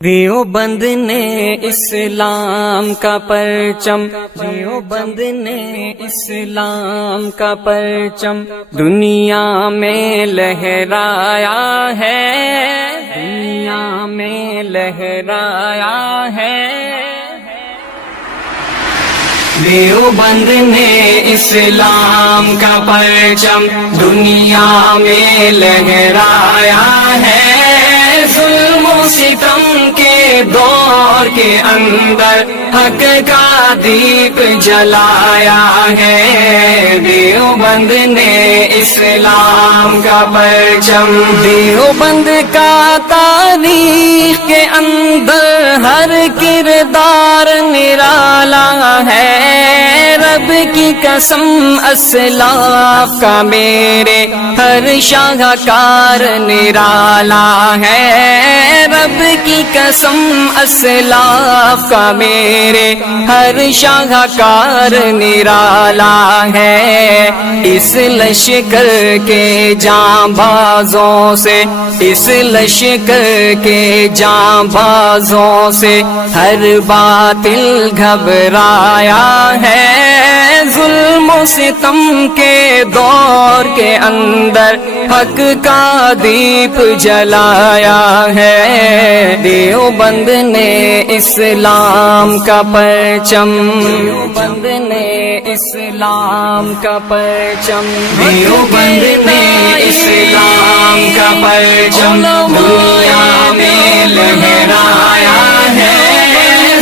دیوبند نے اسلام کا پرچم، دیوبند نے اسلام کا پرچم دنیا میں لہرایا ہے، دنیا میں لہرایا ہے۔ دیوبند نے اسلام کا پرچم دنیا میں لہرایا ہے، ظلم و ستم کے دور کے اندر حق کا دیپ جلایا ہے۔ دیوبند نے اسلام کا پرچم، دیوبند کا تاریخ کے اندر ہر کردار نرالا ہے۔ رب کی قسم اسلاف کا میرے ہر شاہکار نرالا ہے، رب کی قسم اسلاف کا میرے ہر شاہکار نرالا ہے۔ اس لشکر کے جانبازوں سے، اس لشکر کے جانبازوں سے ہر باطل گھبرایا ہے، ظلم و ستم کے دور کے اندر حق کا دیپ جلایا ہے۔ دیوبند نے اسلام کا پرچم، دیوبند نے اسلام کا پرچم، دیوبند نے اسلام کا پرچم دنیا میں لہرایا ہے،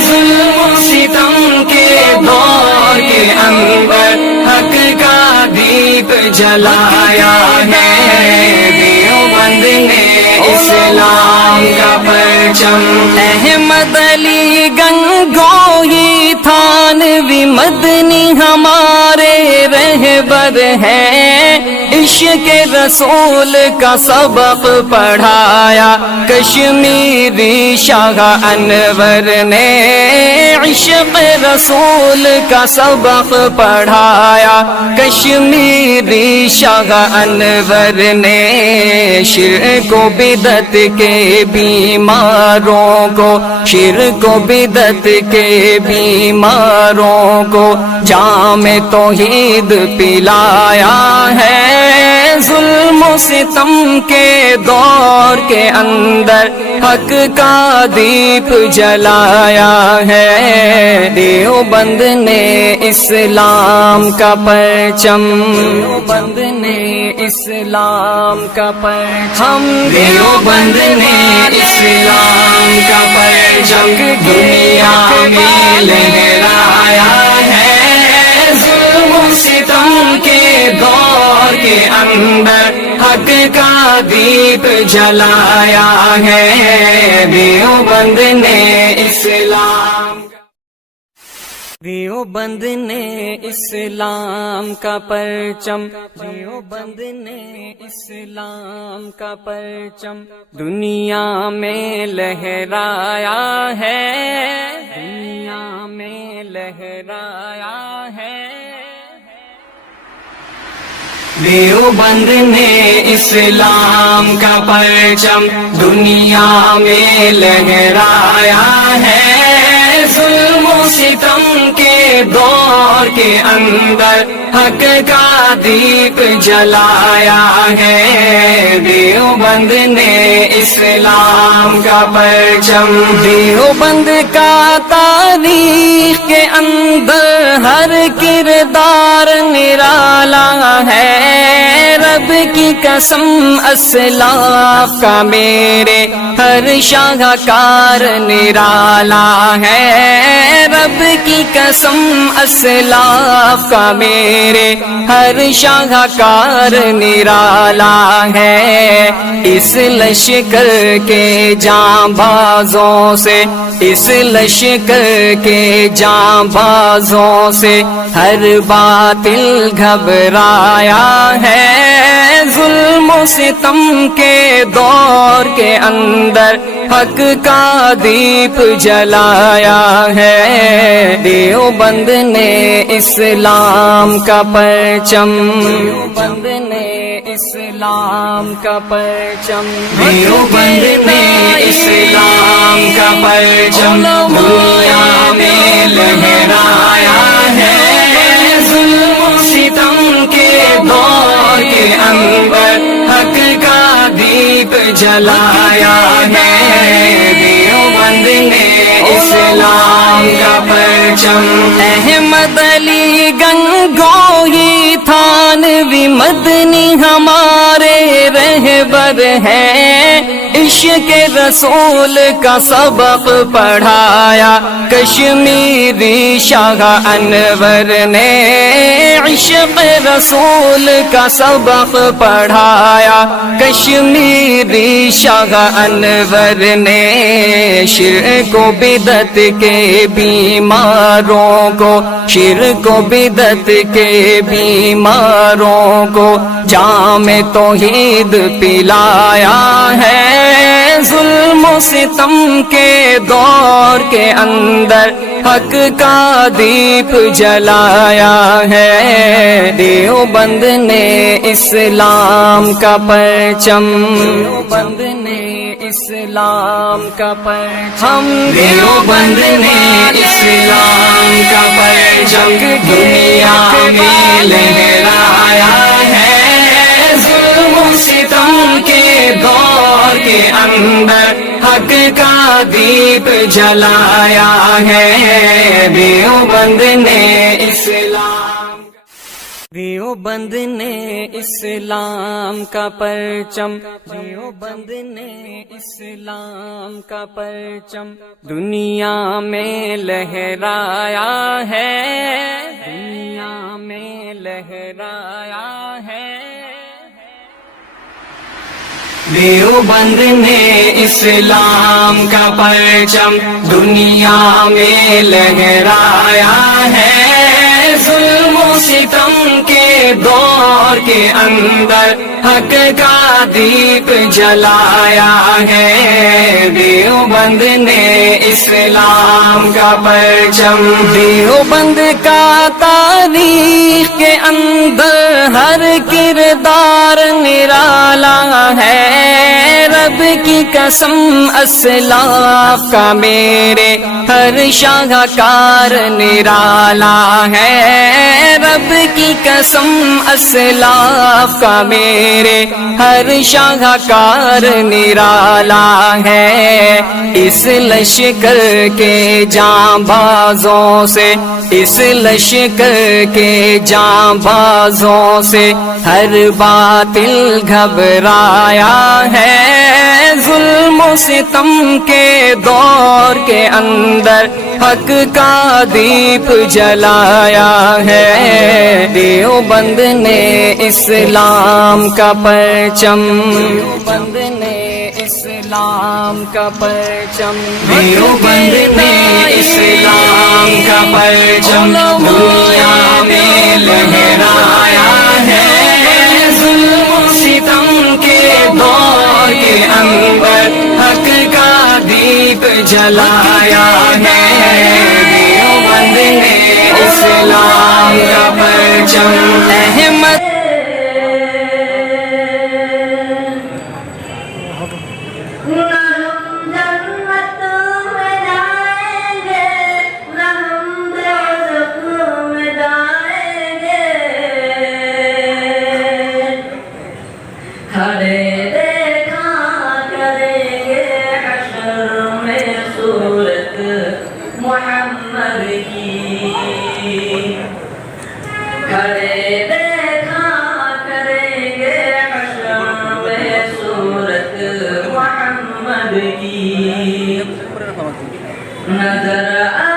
ظلم و ستم کے دور کے اندر حق کا دیپ جلایا ہے۔ دیوبند نے اسلام کا پرچم، احمد علی گنگوہی تھانوی مدنی ہمارے رہبر ہیں، عشق رسول کا سبق پڑھایا کشمیری شاہ انور نے، عشق رسول کا سبق پڑھایا کشمیری شاہ انور نے۔ شرک و بدعت کے بیماروں کو، شرک و بدعت کے بیماروں کو جام توحید پلایا ہے، ظلم و ستم کے دور کے اندر حق کا دیپ جلایا ہے۔ دیوبند نے اسلام کا پرچم، دیوبند نے اسلام کا پرچم، دیوبند نے اسلام کا پرچم دنیا میں لہرایا ہے، ظلم و ستم کے دور کے اندر حق کا دیپ جلایا ہے۔ دیوبند نے اسلام، دیوبند نے اسلام کا پرچم، دیوبند نے اسلام کا پرچم دنیا میں لہرایا ہے، دنیا میں لہرایا ہے۔ دیوبند نے اسلام کا پرچم دنیا میں لہرایا ہے، ظلم و ستم کے دور کے اندر حق کا دیپ جلایا ہے۔ دیوبند نے اسلام کا پرچم، دیوبند کا تاریخ کے اندر ہر کردار نرالا ہے، رب کی قسم اسلاف کا میرے ہر شاہکار نرالا ہے، رب کی قسم اسلاف کا میرے ہر شاہکار نرالا ہے۔ اس لشکر کے جانبازوں سے، اس لشکر کے جانبازوں سے ہر باطل گھبرایا ہے، ظلم و ستم کے دور کے اندر حق کا دیپ جلایا ہے۔ دیوبند نے اسلام کا پرچم، دیوبند نے اسلام کا پرچم، دیوبند نے اسلام کا پرچم دنیا میں لہرایا ہے، ظلم و ستم کے دور کے اندر حق کا دیپ جلایا ہے، دیوبند نے اسلام کا پرچم۔ احمد علی گنگوہی تھانوی مدنی ہمارے رہبر ہیں، عشق رسول کا سبق پڑھایا کشمیری شاہ انور نے، عشق رسول کا سبق پڑھایا کشمیری شاہ انور نے، شرک و بدعت کے بیماروں کو، شرک و بدعت کے بیماروں کو جام توحید پلایا ہے، ظلم و ستم کے دور کے اندر حق کا دیپ جلایا ہے، دیوبند نے اسلام کا پرچم، دیوبند نے اسلام کا پرچم، دیوبند نے اسلام کا پرچم دنیا میں لہرایا ہے، ظلم و ستم کے دور کے اندر حق کا دیپ جلایا ہے، دیوبند نے اسلام، دیوبند نے اسلام کا پرچم، دیوبند نے اسلام کا پرچم دنیا میں لہرایا ہے، دنیا میں لہرایا ہے، دیوبند نے اسلام کا پرچم دنیا میں لہرایا ہے، ظلم و ستم کے دور کے اندر حق کا دیپ جلایا ہے، دیوبند نے اسلام کا پرچم، دیوبند کا تاریخ کے اندر ہر کردار نرالا ہے، رب کی قسم اسلاف کا میرے ہر شاہکار نرالا ہے، رب کی قسم اسلاف کا میرے ہر شاہکار نرالا ہے، اس لشکر کے جاں بازوں سے، اس لشکر کے جاں بازوں سے ہر باطل گھبرایا ہے، ظلم و ستم کے دور کے اندر حق کا دیپ جلایا ہے، دیوبند نے اسلام کا پرچم، دیوبند نے اسلام کا پرچم، دیوبند نے اسلام کا پرچم دنیا میں لہرایا ہے، ظلم و ستم کے دور کے اندر حق کا دیپ جلایا ہے، دیوبند نے اسلام کا پرچم، احمد نظر